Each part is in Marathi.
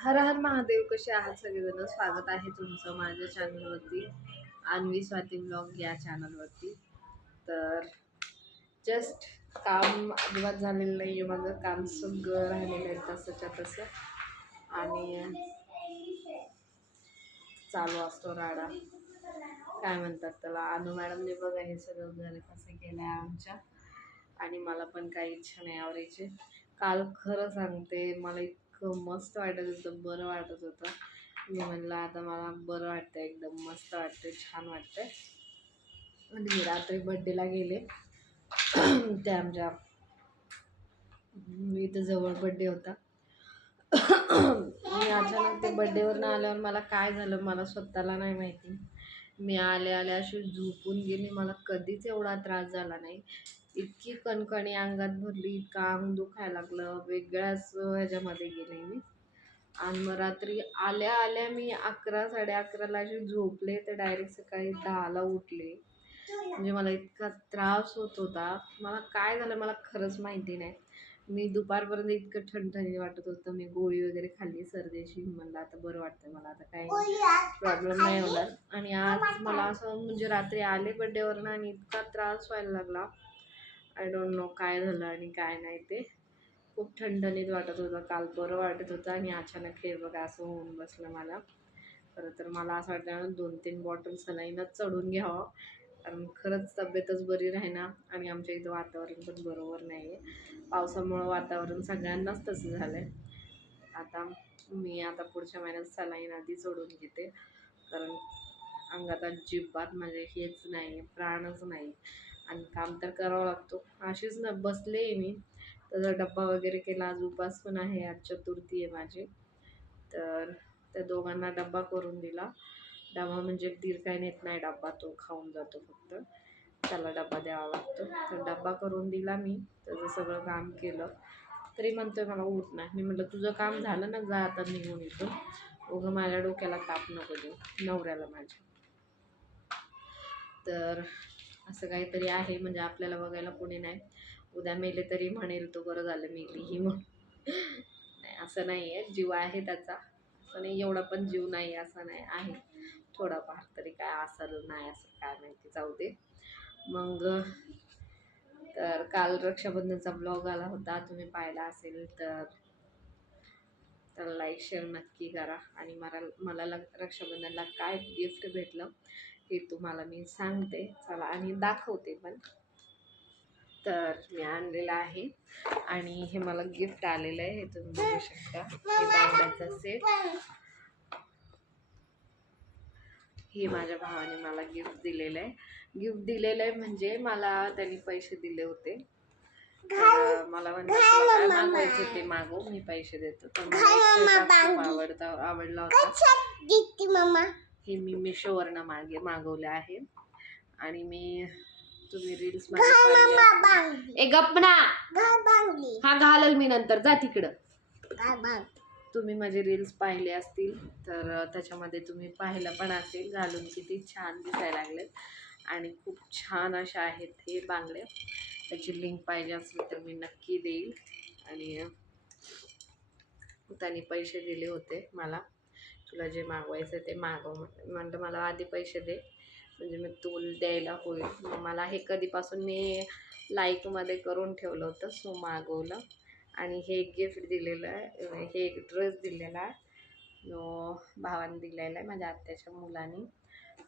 हर हर महादेव कसे आहात सगळेजण? स्वागत आहे तुमचं माझ्या चॅनलवरती अन्वी स्वाती ब्लॉग या चॅनलवरती तर जस्ट काम अजिबात झालेलं नाही आहे माझं. काम सगळं राहिलेलं आहे तसंच्या तसं. आणि चालू असतो राडा. काय म्हणतात त्याला? अनु मॅडमने बघा हे सगळं घर कसं केलं आहे आमच्या. आणि मला पण काही इच्छा नाही आवडायची काल खरं सांगते मला इतकं मस्त वाटत होतं बरं वाटत होतं. मी म्हणलं आता मला बरं वाटतं एकदम मस्त वाटतं छान वाटतं आणि मी रात्री बड्डेला गेले. ते आमच्या मी इथं जवळ बड्डे होता. मी अचानक ते बड्डेवरनं आल्यावर मला काय झालं मला स्वतःला नाही माहिती. मी आले आले अशी झोपून गेली मला कधीच एवढा त्रास झाला नाही. इतकी कणकणी अंगात भरली इतकं अंग दुखायला लागलं वेगळ्याच ह्याच्यामध्ये गेले मी. आणि मग रात्री आल्या आल्या मी अकरा साडे अकराला जे झोपले तर डायरेक्ट सकाळी दहाला उठले. म्हणजे मला इतका त्रास होत होता. मला काय झालं मला खरंच माहिती नाही. मी दुपारपर्यंत इतकं ठणठणी वाटत होतं. मी गोळी वगैरे खाल्ली सर्दीची म्हणलं आता बरं वाटतं मला आता काही प्रॉब्लेम नाही होणार. आणि आज मला असं म्हणजे रात्री आले बड्डेवरनं आणि इतका त्रास व्हायला लागला. आय डोंट नो काय झालं आणि काय नाही ते. खूप ठणठणीत वाटत होतं. काल बरं वाटत होतं आणि अचानक हे बघा असं होऊन बसलं मला. खरं तर मला असं वाटतं दोन तीन बॉटल सलाईनच चढून घ्यावं. कारण खरंच तब्येतच बरी राहीना आणि आमच्या इथं वातावरण पण बरोबर नाही आहे पावसामुळं वातावरण सगळ्यांनाच तसं झालं आहे आता मी आता पुढच्या महिन्यात सलाईन आधी सोडून घेते. कारण अंगात अजिबात माझे हेच नाही प्राणच नाही आणि काम तर करावं लागतो. अशीच ना बसले मी. त्याचा डब्बा वगैरे केला आज उपास पण आहे आज चतुर्थी आहे माझी. तर त्या दोघांना डब्बा करून दिला. डबा म्हणजे दीर काही नेत नाही डब्बा तो खाऊन जातो फक्त. त्याला डब्बा द्यावा लागतो. तर डब्बा करून दिला मी. त्याचं सगळं काम केलं. तरी म्हणतोय मला उठ नाही मी म्हटलं तुझं काम झालं ना जा आता निघून इथून उगं माझ्या डोक्याला ताप नको देऊ. नवऱ्याला माझ्या. तर असं काहीतरी आहे म्हणजे आपल्याला बघायला कोणी नाही. उद्या मेले तरी म्हणेल तो बरं झालं मेली ही म्हणून. नाही असं नाही आहे जीव आहे त्याचा. असं नाही एवढा पण जीव नाही असं नाही आहे. थोडाफार तरी काय असं नाही असं काय माहिती जाऊ दे. मग तर काल रक्षाबंधनचा ब्लॉग आला होता तुम्ही पाहिला असेल तर तर लाईक शेअर नक्की करा. आणि मला मला लग- रक्षाबंधनला काय गिफ्ट भेटलं हे तुम्हाला मी सांगते. चला आणि दाखवते पण. तर मी आणलेलं आहे. आणि हे मला गिफ्ट आलेलं आहे. हे तुम्ही बघू शकता. हे बांगड्याचा सेट हे माझ्या भावाने मला गिफ्ट दिलेलं आहे. गिफ्ट दिलेलं आहे म्हणजे मला त्यांनी पैसे दिले होते. तर मला म्हणजे मागवायचं ते मागव मी पैसे देतो. तर आवडता आवडला होता. हे मी मिशोवरनं मागे मागवले आहे. आणि मी तुम्ही रील्स ए गपना हा घालल मी नंतर. जा तिकडं. तुम्ही माझे रील्स पाहिले असतील तर त्याच्यामध्ये तुम्ही पाहिलं पण असेल. घालून किती छान दिसायला लागलेत. आणि खूप छान अशा आहेत हे बांगड्या त्याची लिंक पाहिजे असेल तर मी नक्की देईल. आणि त्यांनी पैसे दिले होते मला. तुला जे मागवायचं ते मागव म्हणलं मला आधी पैसे दे. म्हणजे मी तू द्यायला होईल. मग मला हे कधीपासून मी लाईकमध्ये करून ठेवलं होतं सो मागवलं. आणि हे गिफ्ट दिलेलं आहे. हे एक ड्रेस दिलेला आहे. जो भावाने दिलेला आहे माझ्या आत्याच्या मुलाने.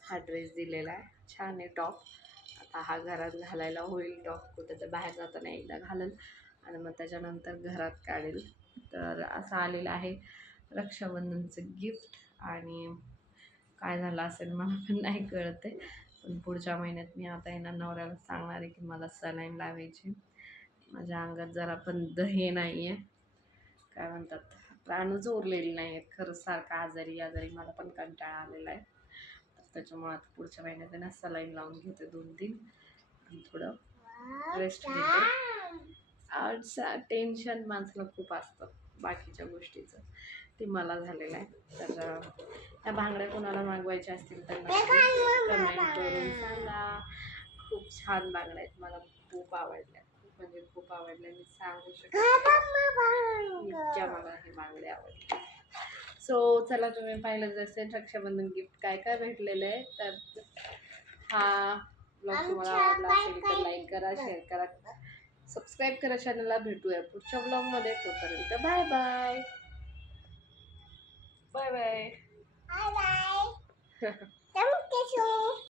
हा ड्रेस दिलेला आहे. छान आहे टॉप आता हा घरात घालायला होईल टॉप कुठं तर बाहेर जाताना एकदा घालेल. आणि मग त्याच्यानंतर घरात काढेल. तर असं आलेलं आहे. रक्षाबंधनचं गिफ्ट आणि काय झालं असेल मला पण नाही कळते पण पुढच्या महिन्यात मी आता येणार नवऱ्याला सांगणार आहे की मला सलाईन लावायची. माझ्या अंगात जरा पण दहे नाही आहे काय म्हणतात प्राणच उरलेली नाही आहेत खरं सारखं आजारी आजारी मला पण कंटाळा आलेला आहे. तर त्याच्यामुळे आता पुढच्या महिन्यात आहे ना सलाईन लावून घेते दोन तीन. आणि थोडं रेस्ट घेते. टेन्शन माणसाला खूप असतं. बाकीच्या गोष्टीचं. ते मला झालेलं आहे. तर त्या भांगड्या कोणाला मागवायच्या असतील तर कमेंट करून सांगा. खूप छान बांगड्या आहेत. मला खूप आवडल्या खूप म्हणजे खूप आवडल्या मी सांगू शकते. इतक्या मला हे बांगडे आवडले. सो चला तुम्ही पाहिलं असेल रक्षाबंधन गिफ्ट काय काय भेटलेलं आहे तर हा ब्लॉग तुम्हाला आवडला असेल तर लाईक करा शेअर करा. सबस्क्राईब करा चॅनलला भेटूया पुढच्या ब्लॉगमध्ये तोपर्यंत bye bye bye bye you.